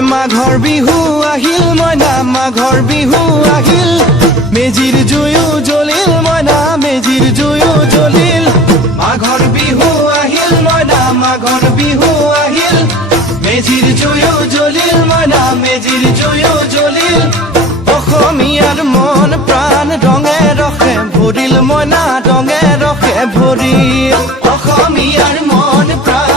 মাঘৰ বিহু আহিল মইনা মাঘৰ বিহু আহিল মেজিৰ জুয়ো জ্বলিল মইনা মেজিৰ জুয়ো জ্বলিল মাঘৰ বিহু আহিল মইনা মাঘৰ বিহু আহিল মেজিৰ জুয়ো জ্বলিল মইনা মেজিৰ জুয়ো জ্বলিল অসমীয়াৰ মন প্ৰাণ ৰঙে ৰসে ভৰিল মইনা ৰঙে ৰসে ভৰিল অসমীয়াৰ মন প্ৰাণ